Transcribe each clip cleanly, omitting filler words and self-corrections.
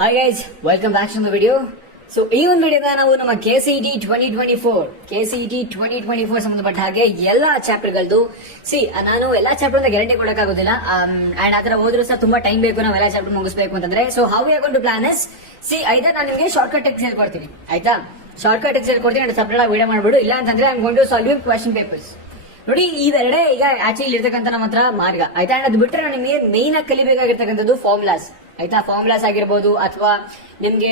Hi guys, welcome back to the video. So ಈ ಒಂದು ವಿಡಿಯೋದ ನಾವು ನಮ್ಮ KCET 2024 ಸಂಬಂಧಪಟ್ಟ ಹಾಗೆ ಎಲ್ಲಾ ಚಾಪ್ಟರ್ ಗಳದ್ದು ನಾನು ಎಲ್ಲಾ ಚಾಪ್ಟರ್ ಅಂತ ಗ್ಯಾರಂಟಿ ಕೊಡಕ್ಕಾಗೋದಿಲ್ಲ. ಅಂಡ್ ಆತರ ಹೋದ್ರೂ ಸಹ ತುಂಬಾ ಟೈಮ್ ಬೇಕು ನಾವು ಎಲ್ಲಾ ಚಾಪ್ಟರ್ ಮುಗಿಸ್ಬೇಕು ಅಂತಂದ್ರೆ. So how we are going to plan is either ನಾನು ನಿಮಗೆ ಶಾರ್ಟ್ ಕಟ್ ಟೆಕ್ಸ್ಟ್ ಹೇಳ್ಕೊಡ್ತೀನಿ, ಆಯ್ತಾ? ಶಾರ್ಟ್ ಕಟ್ ಟೆಕ್ಸ್ಟ್ ಹೇಳ್ಕೊಡ್ತೀನಿ ಅಂಡ್ ಸಪ್ರೇಟ್ ಆಗಿ ವಿಡಿಯೋ ಮಾಡ್ಬಿಡು. ಇಲ್ಲ ಅಂತಂದ್ರೆ I am going to solve you question papers. ನೋಡಿ, ಇವೆರಡೇ ಈಗ ಆಕ್ಚುಲಿ ಇರ್ತಕ್ಕಂಥ ನಮ್ಮ ಹತ್ರ ಮಾರ್ಗ, ಆಯ್ತಾ? ಅಂಡ್ ಅದು ಬಿಟ್ಟರೆ ನಿಮಗೆ ಮೇನ್ ಆಗಿ ಕಲಿಬೇಕಾಗಿರ್ತಕ್ಕಂಥದ್ದು ಫಾರ್ಮುಲಾಸ್, ಆಯ್ತಾ? ಫಾರ್ಮುಲಾಸ್ ಆಗಿರ್ಬೋದು, ಅಥವಾ ನಿಮ್ಗೆ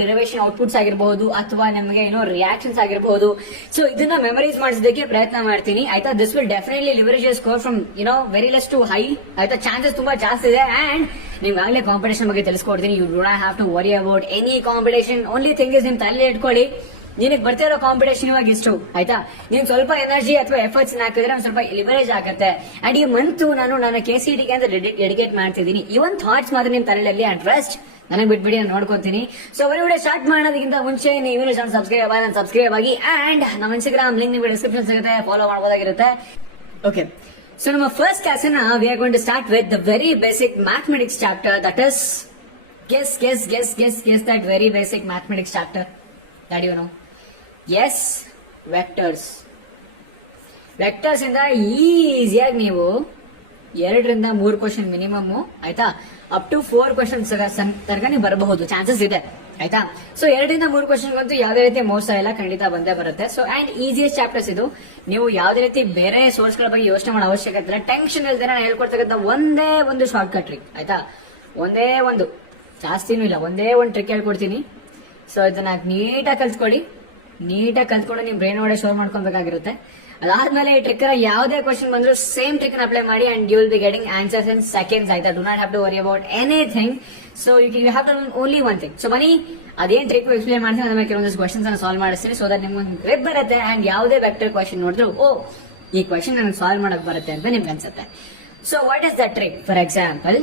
ಡೆರಿವೇಶನ್ ಔಟ್ಪುಟ್ಸ್ ಆಗಿರಬಹುದು, ಅಥವಾ ನಿಮಗೆ ರಿಯಾಕ್ಷನ್ಸ್ ಆಗಿರಬಹುದು. ಸೊ ಇದನ್ನ ಮೆಮರೈಸ್ ಮಾಡಿಸೋದಕ್ಕೆ ಪ್ರಯತ್ನ ಮಾಡ್ತೀನಿ, ಆಯ್ತಾ? This will definitely leverage your score from very less to high, ಆಯ್ತಾ? ಚಾನ್ಸಸ್ ತುಂಬಾ ಜಾಸ್ತಿ ಇದೆ. ಅಂಡ್ ನಿಮ್ಗೆ ಆಗ್ಲೇ ಕಾಂಪಿಟೇಷನ್ ಬಗ್ಗೆ ತಿಳಿಸ್ಕೊಡ್ತೀನಿ. You do not have to worry about any competition. Only thing is ನಿಮ್ ತಲೆ ಇಟ್ಕೊಳ್ಳಿ, ನಿನಗೆ ಬರ್ತಿರೋ ಕಾಂಪಿಟೇಷನ್ ಇವಾಗ ಇಷ್ಟು, ಆಯ್ತಾ? ನೀನ್ ಸ್ವಲ್ಪ ಎನರ್ಜಿ ಅಥವಾ ಎಫರ್ಟ್ಸ್ ಹಾಕಿದ್ರೆ ಒಂದ್ ಸ್ವಲ್ಪ ಲಿವರೇಜ್ ಆಗುತ್ತೆ. ಅಂಡ್ ಈ ಮಂತ್ ನಾನು ನನ್ನ KCET ಗೆ ಅಂತ ಡೆಡಿಕೇಟ್ ಮಾಡ್ತಿದ್ದೀನಿ. ಇವನ್ ಥಾಟ್ಸ್ ಮಾತ್ರ ನಿಮ್ ತಲೆಯಲ್ಲಿ, ಅಂಡ್ ರೆಸ್ಟ್ ನನಗೆ ಬಿಟ್ಬಿಡಿ, ನಾನು ನೋಡ್ಕೊತೀನಿ. ಸೊ ಬರೀ ವಿಡಿಯೋ ಸ್ಟಾರ್ಟ್ ಮಾಡೋದಕ್ಕಿಂತ ಮುಂಚೆ ನೀವು ಸಬ್ಸ್ಕ್ರೈಬ್ ಆಗಿ. ಅಂಡ್ ನಮ್ಮ ಇನ್ಸ್ಟಾಗ್ರಾಮ್ ಲಿಂಕ್ ನಿಮಗೆ ಡಿಸ್ಕ್ರಿಪ್ಷನ್ ಸಿಗುತ್ತೆ, ಫಾಲೋ ಮಾಡಬಹುದಾಗಿರುತ್ತೆ. ಓಕೆ, ಸೊ ನಮ್ಮ ಫಸ್ಟ್ ಕ್ಲಾಸ್ ನ we are going to start with the very basic mathematics chapter, that is guess that very basic mathematics chapter that you know. Yes, vectors. Vectors ಇಂದ ಈಸಿಯಾಗಿ ನೀವು 2-3 question minimum, ಆಯ್ತಾ? Up to 4 questions ತನಕ ನೀವು ಬರಬಹುದು, chances ಇದೆ, ಆಯ್ತಾ? So 2-3 question ಅಂತೂ ಯಾವುದೇ ರೀತಿ ಮೋಸ ಇಲ್ಲ, ಖಂಡಿತ ಬಂದೇ ಬರುತ್ತೆ. ಸೊ ಅಂಡ್ ಈಸಿಯಸ್ಟ್ ಚಾಪ್ಟರ್ಸ್ ಇದು. ನೀವು ಯಾವುದೇ ರೀತಿ ಬೇರೆ ಸೋರ್ಸ್ ಗಳ ಬಗ್ಗೆ ಯೋಚನೆ ಮಾಡೋ ಅವಶ್ಯಕತೆ ಇಲ್ಲ. ಟೆನ್ಷನ್ ಇಲ್ಲದೆ ನಾನು ಹೇಳ್ಕೊಡ್ತಕ್ಕಂಥ ಒಂದೇ ಒಂದು ಶಾರ್ಟ್ ಕಟ್ ಟ್ರಿಕ್, ಆಯ್ತಾ? ಒಂದೇ ಒಂದು, ಜಾಸ್ತಿನೂ ಇಲ್ಲ, ಒಂದೇ ಒಂದು ಟ್ರಿಕ್ ಹೇಳ್ಕೊಡ್ತೀನಿ. ಸೊ ಇದನ್ನ ನೀಟಾಗಿ ಕಲ್ತ್ಕೊಂಡು ನಿಮ್ ಬ್ರೈನ್ ಒಳಗೆ ಸ್ಟೋರ್ ಮಾಡ್ಕೊಬೇಕಾಗಿರುತ್ತೆ. ಅದಾದ್ಮೇಲೆ ಈ ಟ್ರಿಕ್ ಯಾವುದೇ ಕ್ವಶನ್ ಬಂದ್ರು ಸೇಮ್ ಟ್ರಿಕ್ ಅಪ್ಲೈ ಮಾಡಿ and you will be getting answers in seconds, ಆಯ್ತಾ? Do not have to worry about anything. So you have to only one thing. So ಬನ್ನಿ, ಅದೇನ್ ಟ್ರಿಕ್ ಎಕ್ಸ್ಪ್ಲೇನ್ ಮಾಡ್ತೀನಿ, ಅದ್ರ ಮೇಲೆ ಕೆಲವೊಂದು ಕ್ವಶನ್ಸ್ ಅನ್ನು ಸಾಲ್ವ್ ಮಾಡಿಸ್ತೀನಿ. ಸೊ ದಟ್ ನಿಮ್ಗೆ ಒಂದು ಗ್ರಿಪ್ ಬರುತ್ತೆ. ಅಂಡ್ ಯಾವುದೇ ವೆಕ್ಟರ್ ಕ್ವಶನ್ ನೋಡಿದ್ರು, ಓ, ಈ ಕ್ವಶನ್ ನನಗೆ ಸಾಲ್ವ್ ಮಾಡಕ್ ಬರುತ್ತೆ ಅಂತ ನಿಮ್ಗೆ ಅನ್ಸುತ್ತೆ. So what is the trick? For example,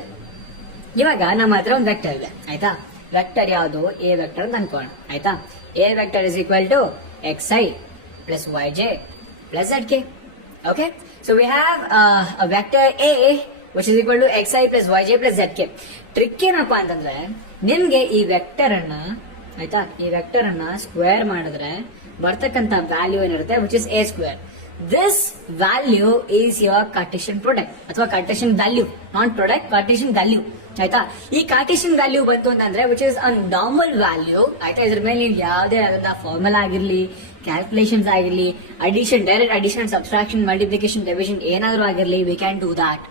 ಇವಾಗ ನಮ್ಮ ಹತ್ರ ಒಂದು ವೆಕ್ಟರ್ ಇದೆ, ಆಯ್ತಾ? ವೆಕ್ಟರ್ ಯಾವುದು? ಎ ವೆಕ್ಟರ್ ಅಂತ ಅನ್ಕೋಣ, ಆಯ್ತಾ? A vector is equal to xi plus yj plus zk. Okay, so we have a vector a which is equal to xi plus yj plus zk. Trick ಏನಪ್ಪಾ ಅಂತಂದ್ರೆ, ನಿಮ್ಗೆ ಈ ವೆಕ್ಟರ್ ಅನ್ನ, ಆಯ್ತಾ, ಈ ವೆಕ್ಟರ್ ಅನ್ನ ಸ್ಕ್ವೇರ್ ಮಾಡಿದ್ರೆ ಬರ್ತಕ್ಕಂತ ವ್ಯಾಲ್ಯೂ ಏನಿರುತ್ತೆ, which is a square. This value is your Cartesian product ಅಥವಾ Cartesian value, not product, Cartesian value, ಆಯ್ತಾ? ಈ ಕಾರ್ಟೇಶಿಯನ್ ವ್ಯಾಲ್ಯೂ ಬಂತು ಅಂತಂದ್ರೆ which is a normal value, ಆಯ್ತಾ? ಇದ್ರ ಮೇಲೆ ನೀವು ಯಾವುದೇ ಆದಂತಹ ಫಾರ್ಮುಲಾ ಆಗಿರ್ಲಿ, ಕ್ಯಾಲ್ಕುಲೇಷನ್ಸ್ ಆಗಿರ್ಲಿ, addition, direct addition, subtraction, multiplication, division ಏನಾದ್ರೂ ಆಗಿರ್ಲಿ, ವಿ ಕ್ಯಾನ್ ಡೂ ದಾಟ್,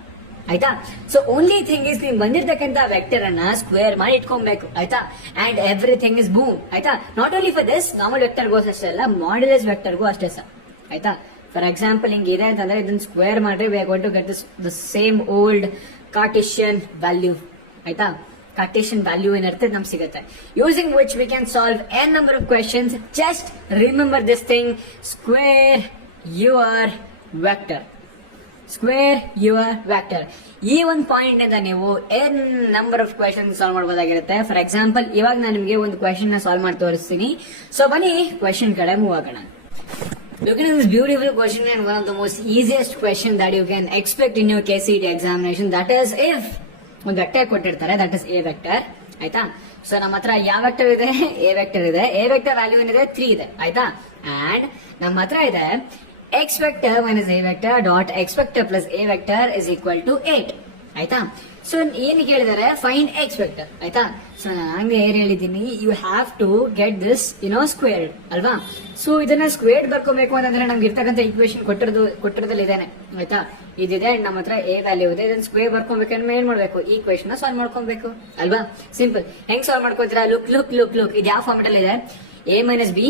ಆಯ್ತಾ? ಸೊ ಓನ್ಲಿ ಥಿಂಗ್ ಇಸ್ ನೀವು ಬಂದಿರ್ತಕ್ಕಂಥ ವೆಕ್ಟರ್ ಅನ್ನ ಸ್ಕ್ವೇರ್ ಮಾಡಿ ಇಟ್ಕೊಬೇಕು, ಆಯ್ತಾ? ಅಂಡ್ ಎವ್ರಿಥಿಂಗ್ ಇಸ್ ಬೂಮ್, ಆಯ್ತಾ? Not only for this normal ವೆಕ್ಟರ್ಗೂ ಅಷ್ಟೇ ಅಲ್ಲ, ಮಾಡ್ಯುಲಸ್ ವೆಕ್ಟರ್ಗೂ ಅಷ್ಟೇ ಸರ್, ಆಯ್ತಾ? ಫಾರ್ ಎಕ್ಸಾಂಪಲ್, ಹಿಂಗಿದೆ ಅಂತಂದ್ರೆ ಇದನ್ನ ಸ್ಕ್ವೇರ್ ಮಾಡ್ರಿ, we are going to get the same old Cartesian value, ಆಯ್ತಾ? ಕಾರ್ಟೇಶಿಯನ್ ವ್ಯಾಲ್ಯೂ ಏನಿರುತ್ತೆ ನಮ್ಗೆ ಸಿಗುತ್ತೆ, using which we can solve n number of questions. Just remember this thing, square your vector, square your vector. ಈ ಒಂದು point ಇಂದ ನೀವು n number of question solve ಮಾಡಬಹುದಾಗಿರುತ್ತೆ. For example, ಇವಾಗ ನಾನು ನಿಮಗೆ ಒಂದು ಕ್ವೆಶನ್ ನ ಸಾಲ್ವ್ ಮಾಡಿ ತೋರಿಸ್ತೀನಿ. ಸೊ ಬನ್ನಿ ಕ್ವೆಶನ್ ಕಡೆ ಮೂವ್ ಆಗೋಣ. Looking at this beautiful question and one of the most easiest question that you can expect in your KCET examination, that is if ಒಂದು ವೆಕ್ಟರ್ ಕೊಟ್ಟಿರ್ತಾರೆ, ದಟ್ ಇಸ್ ಎ ವೆಕ್ಟರ್, ಆಯ್ತಾ? So ನಮ್ಮ ಹತ್ರ ಯಾವ vector ಇದೆ? A vector ಇದೆ. A vector value ಏನಿದೆ? 3 ಇದೆ, ಆಯ್ತಾ? ಅಂಡ್ ನಮ್ಮ ಹತ್ರ ಇದೆ x vector minus a vector dot x vector plus a vector is equal to 8, ಆಯ್ತಾ? ಸೊ ಏನ್ ಕೇಳಿದಾರೆ? ಫೈನ್ ಎಕ್ಸ್ ವೆಕ್ಟರ್, ಆಯ್ತಾ? ಸೊ ನಾನು ಏನ್ ಹೇಳಿದ್ದೀನಿ, you have to get this squared, ಅಲ್ವಾ? ಸೊ ಇದನ್ನ ಸ್ಕ್ವೇರ್ಡ್ ಬರ್ಕೋಬೇಕು ಅಂತಂದ್ರೆ ನಮ್ಗೆ ಇರ್ತಕ್ಕಂಥ ಈಕ್ವೇಶನ್ ಕೊಟ್ಟಿರೋದ್ರಲ್ಲಿ ಇದೇನೆ, ಆಯ್ತಾ? ಇದಿದೆ, ನಮ್ಮ ಹತ್ರ ಎ ವ್ಯಾಲ್ಯೂ ಇದೆ. ಇದನ್ನ ಸ್ಕ್ವೇರ್ ಬರ್ಕೊಬೇಕಂದ್ರೆ ಏನ್ ಮಾಡ್ಬೇಕು? ಈಕ್ವೇಶನ್ ಸಾಲ್ವ್ ಮಾಡ್ಕೊಬೇಕು, ಅಲ್ವಾ? ಸಿಂಪಲ್. ಹೆಂಗ್ ಸಾಲ್ವ್ ಮಾಡ್ಕೋತೀರಾ? ಲುಕ್ ಇದು ಯಾವ ಫಾರ್ಮೆಟ್ ಅಲ್ಲಿ ಇದೆ? a minus B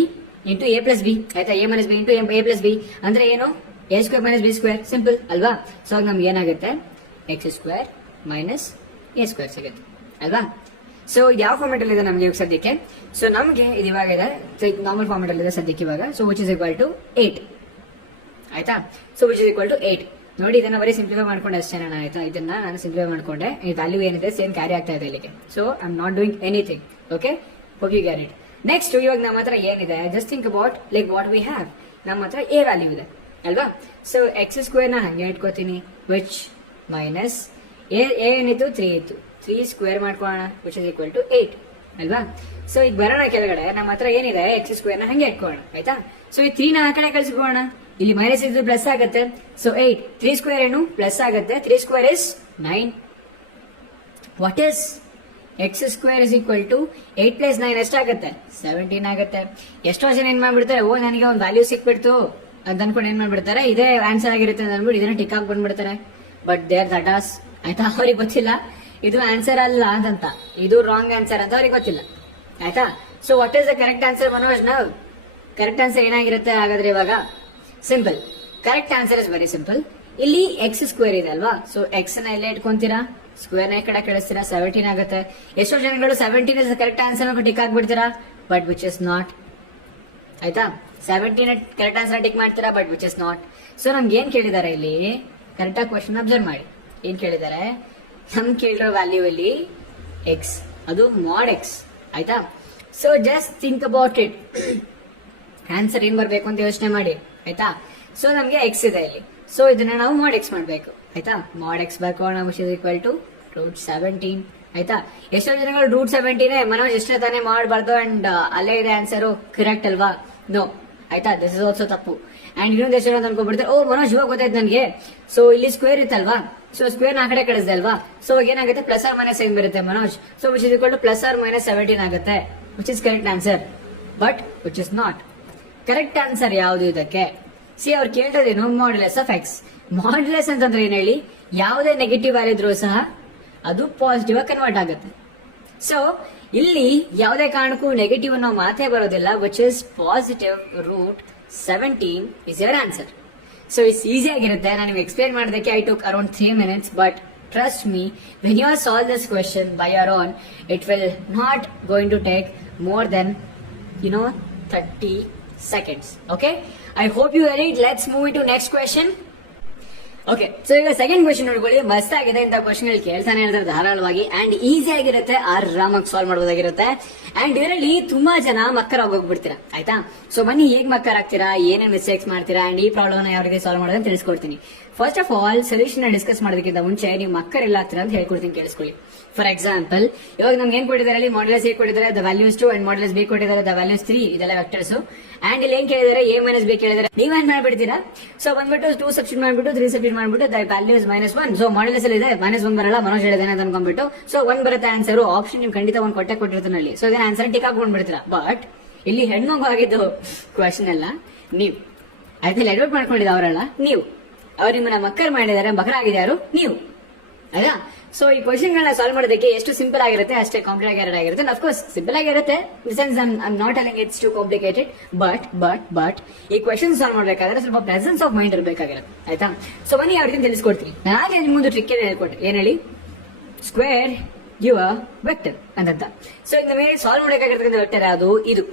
into A plus B, ಆಯ್ತಾ? a minus B into A plus B ಅಂದ್ರೆ ಏನು? a square minus B square, simple, ಅಲ್ವಾ? ಸೊ ನಮ್ಗೆ ಏನಾಗುತ್ತೆ? X square minus A square ಸಿಗುತ್ತೆ, ಅಲ್ವಾ? ಸೊ ಯಾವ ಫಾರ್ಮೆಟ್ ಅಲ್ಲಿ ಇದೆ ನಮ್ಗೆ ಸದ್ಯಕ್ಕೆ? ಸೊ ನಮ್ಗೆ ಇದು ಇವಾಗ ಇದೆ ನಾರ್ಮಲ್ ಫಾರ್ಮೆಟ್ ಅಲ್ಲಿ ಇದೆ ಸದ್ಯಕ್ಕೆ ಇವಾಗ. So which is equal to 8, ಆಯ್ತಾ? So which is equal to 8. ನೋಡಿ, ಇದನ್ನ ಬರೀ ಸಿಂಪ್ಲಿಫೈ ಮಾಡ್ಕೊಂಡೆ ಅಷ್ಟೇ ನಾನು, ಆಯ್ತಾ? ಇದನ್ನ ನಾನು ಸಿಂಪ್ಲಿಫೈ ಮಾಡ್ಕೊಂಡೆ. ಈ ವ್ಯಾಲ್ಯೂ ಏನಿದೆ ಸೇಮ್ ಕ್ಯಾರಿ ಆಗ್ತಾ ಇದೆ ಇಲ್ಲಿಗೆ. So I am not doing anything. Okay, ಹೋಗಿ ಗ್ಯಾಟ್ ಇಟ್. ನೆಕ್ಸ್ಟ್, ಇವಾಗ ನಮ್ಮ ಹತ್ರ ಏನಿದೆ? Just think about like what we have. ನಮ್ಮ ಹತ್ರ ಎ ವ್ಯಾಲ್ಯೂ ಇದೆ, ಅಲ್ವಾ? ಸೊ ಎಕ್ಸ್ ಸ್ಕ್ವೇರ್ ನ ಹಂಗೆ ಇಟ್ಕೋತೀನಿ, ವಿಚ್ ಮೈನಸ್ ಏನಿತ್ತು? 3 ಇತ್ತು. 3 ಸ್ಕ್ವೇರ್ ಮಾಡ್ಕೊಳ್ಳೋಣ, ವಿಚ್ ಇಸ್ ಈಕ್ವಲ್ ಟು 8, ಅಲ್ವಾ. ಸೊ ಈಗ ಬರೋಣ ಕೆಳಗಡೆ, ನಮ್ಮ ಹತ್ರ ಏನಿದೆ ಎಕ್ಸ್ ಸ್ಕ್ವೇರ್ ನ ಹಂಗೆ ಇಟ್ಕೋಣ ಆಯ್ತಾ. ಸೊ ಈ 3 ನ ಆ ಕಡೆ ಕಳಿಸ್ಕೋಣ, ಇಲ್ಲಿ ಮೈನಸ್ ಇದ್ದು ಪ್ಲಸ್ ಆಗುತ್ತೆ. ಸೊ 8 3 ಸ್ಕ್ವೇರ್ ಏನು ಪ್ಲಸ್ ಆಗುತ್ತೆ, 3 square is 9. What is x square is equal to 8 plus 9 ಎಷ್ಟಾಗುತ್ತೆ 17 ಆಗುತ್ತೆ. ಎಷ್ಟೋ ಜನ ಏನ್ ಮಾಡ್ಬಿಡ್ತಾರೆ, ಓ ನನಗೆ ಒಂದು ವ್ಯಾಲ್ಯೂ ಸಿಕ್ಬಿಡ್ತು ಅಂತ ಅನ್ಕೊಂಡು ಏನ್ ಮಾಡ್ಬಿಡ್ತಾರೆ, ಇದೇ ಆನ್ಸರ್ ಆಗಿರುತ್ತೆ ಅಂತ ಅನ್ಬಿಟ್ಟು ಇದನ್ನ ಟಿಕ್ ಹಾಕಿ ಬಂದ್ಬಿಡ್ತಾರೆ. ಬಟ್ ದೇರ್ ದಟಾಸ್ ಆಯ್ತಾ, ಅವ್ರಿಗೆ ಗೊತ್ತಿಲ್ಲ ಇದು ಆನ್ಸರ್ ಅಲ್ಲ ಅಂತ, ಇದು ರಾಂಗ್ ಆನ್ಸರ್ ಅಂತ ಅವ್ರಿಗೆ ಗೊತ್ತಿಲ್ಲ ಆಯ್ತಾ. So what is the correct answer Manoj? ನಾವು ಕರೆಕ್ಟ್ ಆನ್ಸರ್ ಏನಾಗಿರುತ್ತೆ ಹಾಗಾದ್ರೆ ಇವಾಗ? Simple, correct answer is very simple. ಇಲ್ಲಿ ಎಕ್ಸ್ ಸ್ಕ್ವೇರ್ ಇದೆ ಅಲ್ವಾ, ಸೊ ಎಕ್ಸ್ ನ ಇಲ್ಲೇ ಇಟ್ಕೊಂತೀರಾ, ಸ್ಕ್ವೇರ್ ನ ಈ ಕಡೆ ಕಳಿಸ್ತೀರಾ, 17 ಆಗುತ್ತೆ. ಎಷ್ಟೋ ಜನಗಳು 17 ಇಸ್ ಕರೆಕ್ಟ್ ಆನ್ಸರ್ ಟಿಕ್ ಹಾಕ್ಬಿಡ್ತೀರಾ, ಬಟ್ ವಿಚ್ ಇಸ್ ನಾಟ್ ಆಯ್ತಾ. 17 ಕರೆಕ್ಟ್ ಆನ್ಸರ್ ಟಿಕ್ ಮಾಡ್ತೀರಾ, but which is not. So ನಮ್ಗೆ ಏನ್ ಕೇಳಿದಾರೆ ಇಲ್ಲಿ, ಕರೆಕ್ಟ್ ಆಗಿ ಕ್ವಶನ್ ಅಬ್ಸರ್ವ್ ಮಾಡಿ. ಏನ್ ಕೇಳಿದಾರೆ, ನಮ್ಗೆ ಕೇಳಿರೋ ವ್ಯಾಲ್ಯೂ ಇಲ್ಲಿ ಎಕ್ಸ್, ಅದು ಮಾಡ್ ಎಕ್ಸ್ ಆಯ್ತಾ. So just think about it, answer ಏನ್ ಬರ್ಬೇಕು ಅಂತ ಯೋಚನೆ ಮಾಡಿ ಆಯ್ತಾ. ಸೊ ನಮ್ಗೆ ಎಕ್ಸ್ ಇದೆ ಇಲ್ಲಿ, ಸೊ ಇದನ್ನ ನಾವು ಮಾಡ್ ಎಕ್ಸ್ ಮಾಡ್ಬೇಕು ಆಯ್ತಾ. ಮಾಡ್ ಎಕ್ಸ್ ಬರ್ಕೋಣ, ವಿಚ್ ಇಸ್ ಈಕ್ವಲ್ ಟು √17 ಆಯ್ತಾ. ಎಷ್ಟೋ ಜನಗಳು √17 ಮನೋಜ್ ಎಷ್ಟೇ ತಾನೇ ಮಾಡಬಾರ್ದು ಅಂಡ್ ಅಲ್ಲೇ ಇದೆ ಆನ್ಸರ್ ಕರೆಕ್ಟ್ ಅಲ್ವಾ? ನೋ ಆಯ್ತಾ, ದಿಸ್ ಇಸ್ ಆಲ್ಸೋ ತಪ್ಪು. ಅಂಡ್ ಇನ್ನೊಂದು ಎಷ್ಟು ಅಂತ ಅನ್ಕೊಂಡ್ಬಿಡ್ತಾರೆ, ಓ ಮನೋಜ್ ಇವಾಗ ಗೊತ್ತಾಯ್ತು ನನಗೆ, ಸೊ ಇಲ್ಲಿ ಸ್ಕ್ವೇರ್ ಇತ್ತಲ್ವಾ, ಸೊ ಸ್ಕ್ವೇರ್ ನ ಆ ಕಡೆ ಕಳಿಸ್ದೆ ಅಲ್ವಾ, ಸೊ ಏನಾಗುತ್ತೆ ಪ್ಲಸ್ ಆರ್ ಮೈನಸ್ ಏನ್ ಬರುತ್ತೆ ಮನೋಜ್, so which is equal to plus or minus 17 ಆಗುತ್ತೆ, which is correct answer, but which is not. Correct answer ಯಾವುದು ಇದಕ್ಕೆ? ಸಿ ಅವ್ರು ಕೇಳ್ತದೇನು, ಮಾಡ್ಯುಲಸ್ ಆಫ್ ಎಕ್ಸ್. ಮಾಡ್ಯುಲಸ್ ಅಂತಂದ್ರೆ ಏನ್ ಹೇಳಿ, ಯಾವುದೇ ನೆಗೆಟಿವ್ ವ್ಯಾಲ್ಯೂ ಇದ್ರೂ ಸಹ ಅದು ಪಾಸಿಟಿವ್ ಆಗಿ ಕನ್ವರ್ಟ್ ಆಗುತ್ತೆ. ಸೊ ಇಲ್ಲಿ ಯಾವುದೇ ಕಾರಣಕ್ಕೂ ನೆಗೆಟಿವ್ ಅನ್ನೋ ಮಾತೇ ಬರೋದಿಲ್ಲ, which is positive √17 is your answer. So it's easy ಆಗಿರುತ್ತೆ. ನಾನು ನಿಮ್ಗೆ ಎಕ್ಸ್ಪ್ಲೇನ್ ಮಾಡೋದಕ್ಕೆ I took around 3 minutes, but trust me, when you are solve this question by your own, it will not going to take more than 30 seconds. Okay, I hope you read it. Let's move into next question. Okay, so ಈಗ second question ನೋಡ್ಕೊಳ್ಳಿ. ಮಸ್ತ್ ಆಗಿದೆ, ಇಂಥ question ಕೇಳ್ತಾನೆ ಹೇಳ್ತಾರೆ ಧಾರಾಳವಾಗಿ and easy ಆಗಿರುತ್ತೆ, ಆರಾಮಾಗಿ ಸಾಲ್ವ್ ಮಾಡಬಹುದಾಗಿರುತ್ತೆ. ಅಂಡ್ ಇದರಲ್ಲಿ ತುಂಬಾ ಜನ ಮಕ್ಕರಾಗಿ ಹೋಗ್ಬಿಡ್ತೀರಾ ಆಯ್ತಾ. ಸೊ ಬನ್ನಿ ಹೇಗ್ ಮಕ್ಕರ್ ಆಗ್ತೀರಾ, ಏನೇನ್ ಮಿಸ್ಟೇಕ್ಸ್ ಮಾಡ್ತೀರಾ ಅಂಡ್ ಈ ಪ್ರಾಬ್ಲಮ್ ನ ಯಾವ ರೀತಿ ಸಾಲ್ವ್ ಮಾಡೋದನ್ನ ತಿಳಿಸ್ಕೊಡ್ತೀನಿ. First of all solution discuss ಮಾಡೋದಕ್ಕಿಂತ ಮುಂಚೆ ನೀವು ಮಕ್ಕರ್ ಎಲ್ಲ ಆಗ್ತೀರಾ ಅಂತ ಹೇಳ್ಕೊಡ್ತೀನಿ, ಕೇಳಿಸ್ಕೊಳ್ಳಿ. ಫಾರ್ ಎಕ್ಸಾಂಪಲ್, ಇವಾಗ ನಮ್ಗೆ ಏನ್ ಕೊಟ್ಟಿದ್ದಾರೆ, ಅಲ್ಲಿ ಮಾಡ್ಯುಲಸ್ ಎ ಕೊಟ್ಟಿದ್ದಾರೆ, the values 2 and modulus B ಕೊಟ್ಟಿದ್ದಾರೆ, ದ ವ್ಯಾಲ್ಯೂಸ್ 3, ಇದೆಲ್ಲ ವೆಕ್ಟರ್ಸ್. ಅಂಡ್ ಇಲ್ಲಿ ಏನ್ ಕೇಳಿದ್ದಾರೆ, ಎ ಮೈನಸ್ ಬಿ ಕೇಳಿದ್ದಾರೆ. ನೀವೇನ್ ಮಾಡ್ಬಿಡ್ತೀರಾ, ಸೊ ಬಂದ್ಬಿಟ್ಟು 2 ಸಬ್ಸ್ಟಿಟ್ಯೂಟ್ ಮಾಡ್ಬಿಟ್ಟು 3 ಸಬ್ಸ್ಟಿಟ್ಯೂಟ್ ಮಾಡ್ಬಿಟ್ಟು ದ ವ್ಯಾಲ್ಯೂಸ್ -1. ಸೊ ಮಾಡ್ಯುಲಸ್ ಅಲ್ಲಿ ಇದೆ -1 ಬರಲ್ಲ, ಮನೋಜ್ ಹೇಳಿದಾನೆ ಅಂತ ಅನ್ಕೊಂಡ್ಬಿಟ್ಟು ಸೊ 1 ಬರುತ್ತೆ ಆನ್ಸರ್. ಆಪ್ಷನ್ ನಿಮ್ ಖಂಡಿತ ಒಂದು ಕೊಟ್ಟಿರ್ತಾನೆ ಅಲ್ಲಿ, ಸೊ ಇದನ್ನ ಆನ್ಸರ್ ಟಿಕ್ ಹಾಕೊಂಡ್ಬಿಡ್ತೀರಾ. ಬಟ್ ಇಲ್ಲಿ ಹೆಣ್ಮಗು ಆಗಿದ್ದು ಕ್ವಶನ್ ಅಲ್ಲ, ನೀವು ಆಯ್ತು ಎಡ್ವರ್ಟ್ ಮಾಡ್ಕೊಂಡಿದ್ದ ಅವರಲ್ಲ, ನೀವು ಅವ್ರು ನಿಮ್ಮನ್ನ ಮಕ್ಕರ್ ಮಾಡಿದ್ದಾರೆ, ಮಕರಾಗಿದೆ ಯಾರು, ನೀವು ಅಲ್ವಾ. ಸೊ ಈ ಕ್ವಶನ್ ಗಳನ್ನ ಸಾಲ್ವ್ ಮಾಡೋದಕ್ಕೆ ಎಷ್ಟು ಸಿಂಪಲ್ ಆಗಿರುತ್ತೆ ಅಷ್ಟೇ ಕಾಂಪ್ಲಿಕೇಟೆಡ್ ಆಗಿರುತ್ತೆ. ಅಫ್ಕೋರ್ಸ್ ಸಿಂಪಲ್ ಆಗಿರುತ್ತೆ, in sense I'm not telling it's too complicated, but ಈ ಕ್ವಶನ್ ಸಾಲ್ವ್ ಮಾಡ್ಬೇಕಾದ್ರೆ ಸ್ವಲ್ಪ ಪ್ರೆಸೆನ್ಸ್ ಆಫ್ ಮೈಂಡ್ ಇರಬೇಕಾಗಿರುತ್ತೆ ಆಯ್ತಾ. ಸೊ ಬನ್ನಿ ಯಾವ ರೀತಿ ತಿಳಿಸ್ಕೊಡ್ತೀನಿ. ನಾನೇ ನಿಮ್ಮೊಂದು ಟ್ರಿಕ್ ಹೇಳ್ಕೊಟ್ಟೆ, ಏನ್ ಹೇಳಿ, ಸ್ಕ್ವೇರ್ ಯುವರ್ ವೆಕ್ಟರ್ ಅಂತ. ಸೊ ಇನ್ನು ಮೇಲೆ ಸಾಲ್ವ್ ಮಾಡಬೇಕಾಗಿರ್ತಕ್ಕಂಥ ವೆಕ್ಟರ್ ಯಾವುದು, ಇದು